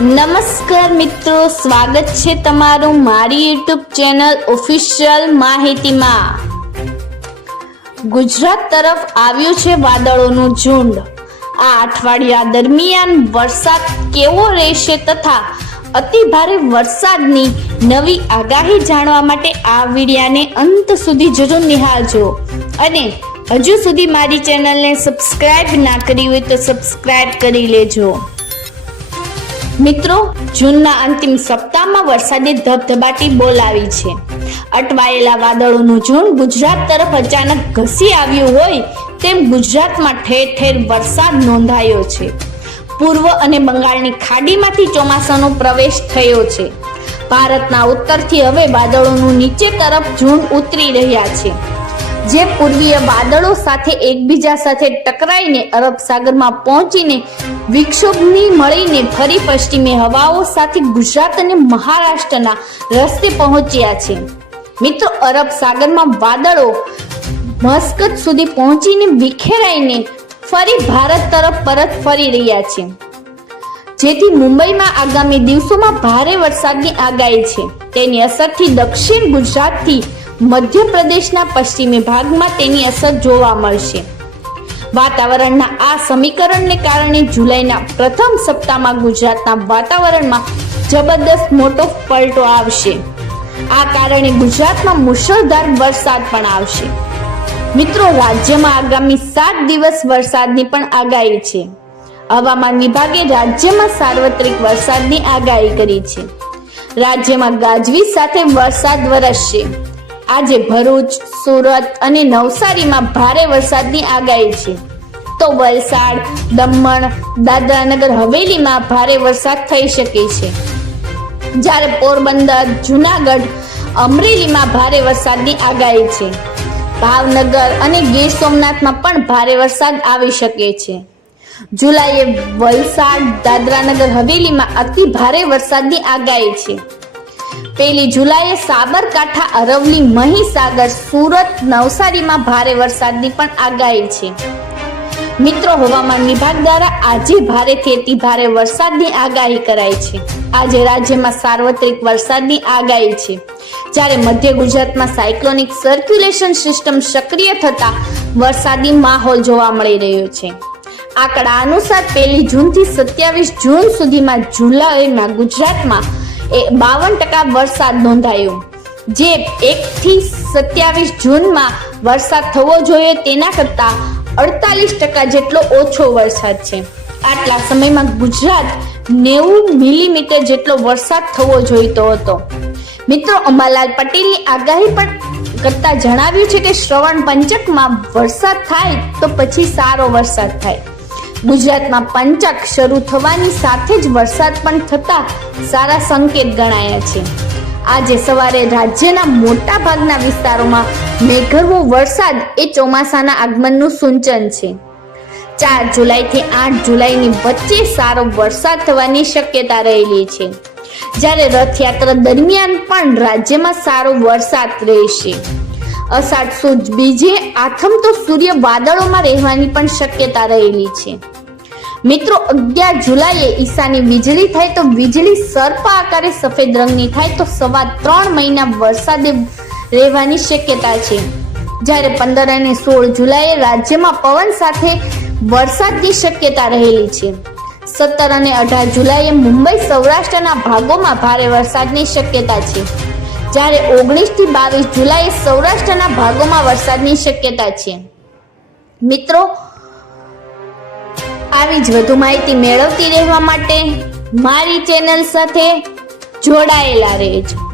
નમસ્કાર મિત્રો, સ્વાગત છે તમારું મારી યુટ્યુબ ચેનલ ઓફિશિયલ માહિતીમાં. ગુજરાત તરફ આવ્યું છે વાદળોનું ઝુંડ. આ અઠવાડિયા દરમિયાન વરસાદ કેવો રહેશે તથા અતિ ભારે વરસાદની નવી આગાહી જાણવા માટે આ વિડિયાને અંત સુધી જરૂર નિહાળજો. અને હજુ સુધી મારી ચેનલને સબસ્ક્રાઇબ ના કરી હોય તો સબસ્ક્રાઇબ કરી લેજો. મિત્રો, જૂનના અંતિમ સપ્તાહમાં વરસાદે ધબધબાટી બોલાવી છે. અટવાયેલા વાદળોનું ઝુંડ ગુજરાત તરફ અચાનક ઘસી આવ્યું હોય તેમ ગુજરાતમાં ઠેર ઠેર વરસાદ નોંધાયો છે. પૂર્વ અને બંગાળની ખાડીમાંથી ચોમાસાનો પ્રવેશ થયો છે. ભારતના ઉત્તરથી હવે વાદળોનું નીચે તરફ ઝુંડ ઉતરી રહ્યા છે. જે પૂર્વીય વાદળો સાથે એકબીજા સાથે ટકરાઈને અરબ સાગરમાં પહોંચીને વિક્ષોભની મળીને ફરી પશ્ચિમી હવાઓ સાથે ગુજરાત અને મહારાષ્ટ્રના રસ્તે પહોંચ્યા છે. મિત્રો, અરબ સાગરમાં વાદળો મસ્કત સુધી પહોંચીને વિખેરાઈને ફરી ભારત તરફ પરત ફરી રહ્યા છે. જેથી મુંબઈમાં આગામી દિવસોમાં ભારે વરસાદની આગાહી છે. તેની અસરથી દક્ષિણ ગુજરાતથી મધ્યપ્રદેશના પશ્ચિમી ભાગમાં તેની અસર જોવા મળશે. વાતાવરણના આ સમીકરણને કારણે જુલાઈના પ્રથમ સપ્તાહમાં ગુજરાતના વાતાવરણમાં જબરદસ્ત મોટો પલટો આવશે. આ કારણે ગુજરાતમાં મુશળધાર વરસાદ પણ આવશે. મિત્રો, રાજ્યમાં આગામી સાત દિવસ વરસાદની પણ આગાહી છે. હવામાન વિભાગે રાજ્યમાં સાર્વત્રિક વરસાદની આગાહી કરી છે. રાજ્યમાં ગાજવીજ સાથે વરસાદ વરસશે. આજે ભરૂચ, સુરત અને નવસારીમાં ભારે વરસાદની આગાહી છે. તો વલસાડ, દમણ, દાદરાનગર હવેલીમાં ભારે વરસાદ થઈ શકે છે. જ્યારે પોરબંદર, જુનાગઢ, અમરેલીમાં ભારે વરસાદની આગાહી છે. ભાવનગર અને ગીર સોમનાથમાં પણ ભારે વરસાદ આવી શકે છે. જુલાઈએ વલસાડ, દાદરાનગર, હવેલીમાં અતિ ભારે વરસાદની આગાહી છે. પહેલી જુલાઈએ સાબરકાંઠા, અરવલી, મહીસાગર, સુરત, નવસારીમાં ભારે વરસાદની પણ આગાહી છે. મિત્રો, હવામાન વિભાગ દ્વારા આજે ભારેથી અતિ ભારે વરસાદની આગાહી કરાઈ છે. આજે રાજ્યમાં સાર્વત્રિક વરસાદની આગાહી છે. જ્યારે મધ્ય ગુજરાતમાં સાયક્લોનિક સર્ક્યુલેશન સિસ્ટમ સક્રિય થતા વરસાદી માહોલ જોવા મળી રહ્યો છે. આંકડા અનુસાર, પહેલી જૂનથી સત્યાવીસ જૂન સુધીમાં જુલાઈમાં ગુજરાતમાં એ બાવન ટકા વરસાદ નોંધાયો. જે એકથી સત્યાવીસ જૂનમાં વરસાદ થવો જોઈએ તેના કરતાં અડતાલીસ ટકા જેટલો ઓછો વરસાદ છે. આટલા સમયમાં ગુજરાત નેવું મિલીમીટર જેટલો વરસાદ થવો જોઈતો હતો. મિત્રો, અંબાલાલ પટેલની આગાહી પણ કરતા જણાવ્યું છે કે શ્રવણ પંચકમાં વરસાદ થાય તો પછી સારો વરસાદ થાય. ગુજરાતમાં પંચક શરૂ થવાની સાથે જ વરસાદ પણ થતા સારા સંકેત ગણાયા છે. આજે સવારે રાજ્યના મોટા ભાગના વિસ્તારોમાં મેઘરવો વરસાદ એ ચોમાસાના આગમનનું સૂચન છે. ચાર જુલાઈથી આઠ જુલાઈની વચ્ચે સારો વરસાદ થવાની શક્યતા રહેલી છે. જ્યારે રથયાત્રા દરમિયાન પણ રાજ્યમાં સારો વરસાદ રહેશે. અષાઢ સુદ બીજે આથમ તો સૂર્ય વાદળોમાં રહેવાની પણ શક્યતા રહેલી છે. મિત્રો, અગિયાર જુલાઈએ ઈશાની વીજળી થાય તો વીજળી સર્પ આકારે સફેદ રંગની થાય તો સવા ત્રણ મહિના વરસાદે રહેવાની શક્યતા છે. જ્યારે પંદર અને સોળ જુલાઈએ રાજ્યમાં પવન સાથે વરસાદની શક્યતા રહેલી છે. સત્તર અને અઢાર જુલાઈએ મુંબઈ સૌરાષ્ટ્રના ભાગોમાં ભારે વરસાદની શક્યતા છે. જ્યારે ઓગણીસથી બાવીસ જુલાઈએ સૌરાષ્ટ્રના ભાગોમાં વરસાદની શક્યતા છે. મિત્રો, આવી જ વધુ માહિતી મેળવતી રહેવા માટે મારી ચેનલ સાથે જોડાયેલા રહેજો.